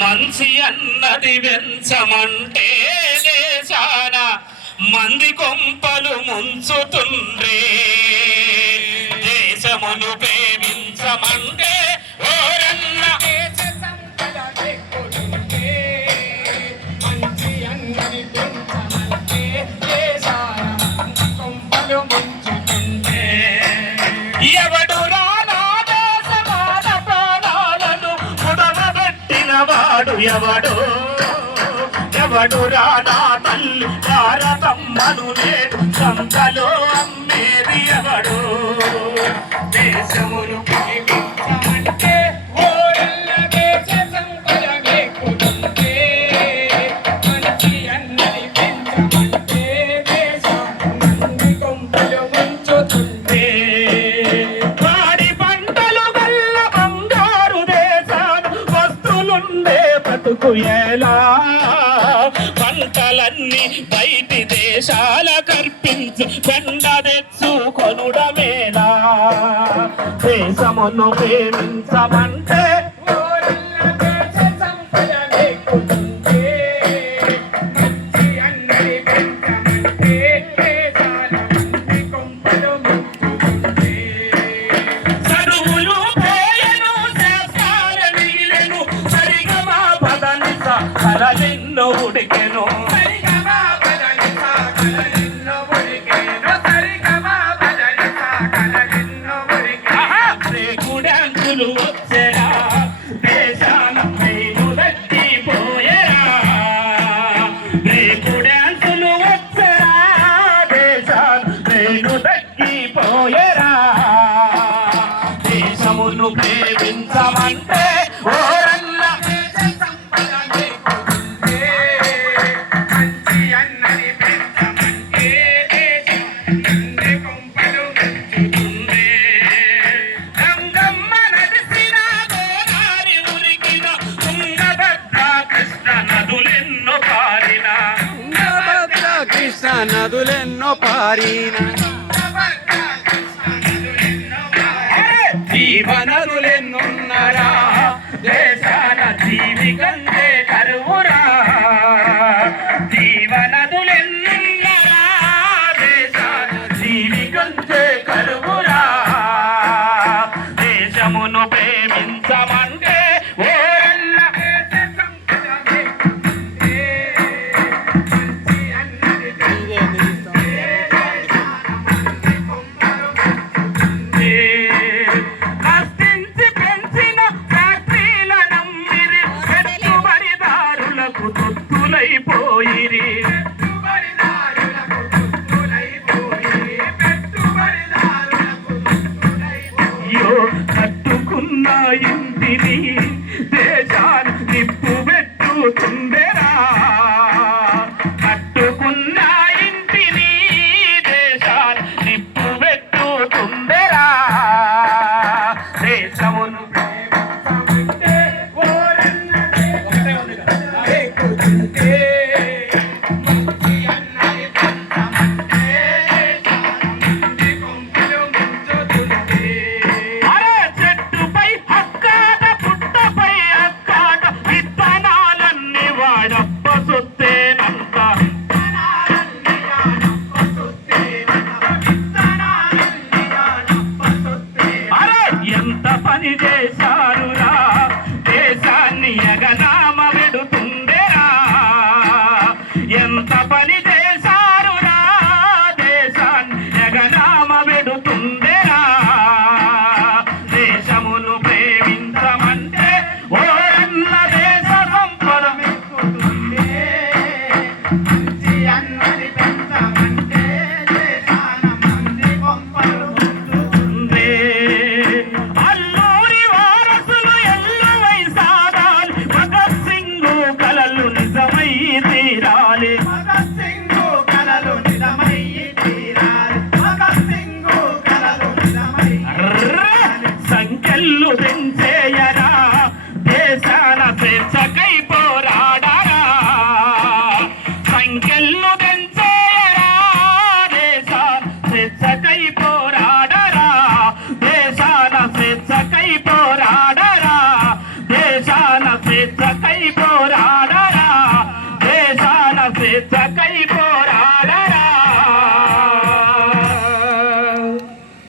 మంచి అన్నది వెంచమంటే దేశాన మంది కొంపలు ముంచుతుండ్రే దేశమును ప్రేమించమంటే ఓరన్న మంచి అన్నది వెంచమంటే దేశాన మంది కొంపలు ముంచుతుండ్రే ఎవడు రానా దేశమాన ప్రాణాలను పుడవబెట్టినవాడు ఎవడు ఎవడు రానా తల్లి భారతమ్మను నేడు సంతలో అమ్మేది ఎవడు దేశమును ప్రేమించమంటే ఓరన్న దేశ సంపద వేకుతుంటే మంచి అన్నది పెంచమంటే దేశాన మంది కొంపలు ముంచుతుంటే పాడి పంటలు గల్ల బంగారు దేశాన వస్తులుండే బతుకు ఎలా పంటలన్నీ బయటి దేశాల కర్పించి పెండ తెచ్చుకొనుడమేనా దేశమును ప్రేమించమంటే ఓరన్న దేశ సంపద వేకుతుంటే మంచి అన్నది పెంచమంటే దేశాన మంది కొంపలు ముంచుతుంటే చదువులు పోయెను శాస్త్రాల మిగిలెను సరిగమా పదని కలలెన్నో ఉడికెను సరిగమా పదని కలలెన్నో ఉడికెను సరిగమా పదని కలలెన్నో ఉడికెను రేకు డ్యాన్సులు వచ్చెరా దేశాన నేను దక్కిపోయేరా రేకు డ్యాన్సులు వచ్చెరా దేశాన నేను దక్కిపోయేరా దేశమును ప్రేమించమంటే ఓరన్న దేశ సంపద వేకుతుంటే మంచి అన్నది పెంచమంటే దేశాన మంది కొంపలు ముంచుతుంటే గంగమ్మ నడిసిన గోదారి ఉరికిన తుంగభద్ర కృష్ణ నదులెన్నో పారిన తుంగభద్ర కృష్ణ నదులెన్నో పారిన జీవనదులెన్నున్నరా దేశాన జీవికంటే కరువురా జీవనదులెన్నున్నరా దేశాన జీవికంటే కరువురా దేశమును ప్రేమించమంటే ఓరన్న దేశ సంపద వేకుతుంటే మంచి అన్నది పెంచమంటే దేశాన మంది కొంపలు ముంచుతుంటే కష్టించి పెంచిన ఫ్యాక్టరీల నమ్మిరి పెట్టుబడిదారులకు తొత్తులైపోయిరి పెట్టుబడిదారులకు దుస్తులైపోయి పెట్టుబడిదారులకు దుస్తులైపోయి అయ్యో కట్టుకున్న ఇంటిని దేశాన్ని నిప్పు పెట్టుతుండెరా కట్టుకున్న ఇంటిని దేశాన్ని నిప్పు పెట్టుతుండెరా దేశమును ప్రేమించమంటే ఓరన్న దేశ వేకుతుంటే మంచి అన్నది పెంచమంటే దేశాన మంది కొంపలు ముంచుతుంటే అరే చెట్టుపై అక్కాట పుట్టపై అక్కాట విత్తనాలన్నీ స్వేచ్ఛకై పోరాడరా దేశాల స్వేచ్ఛకై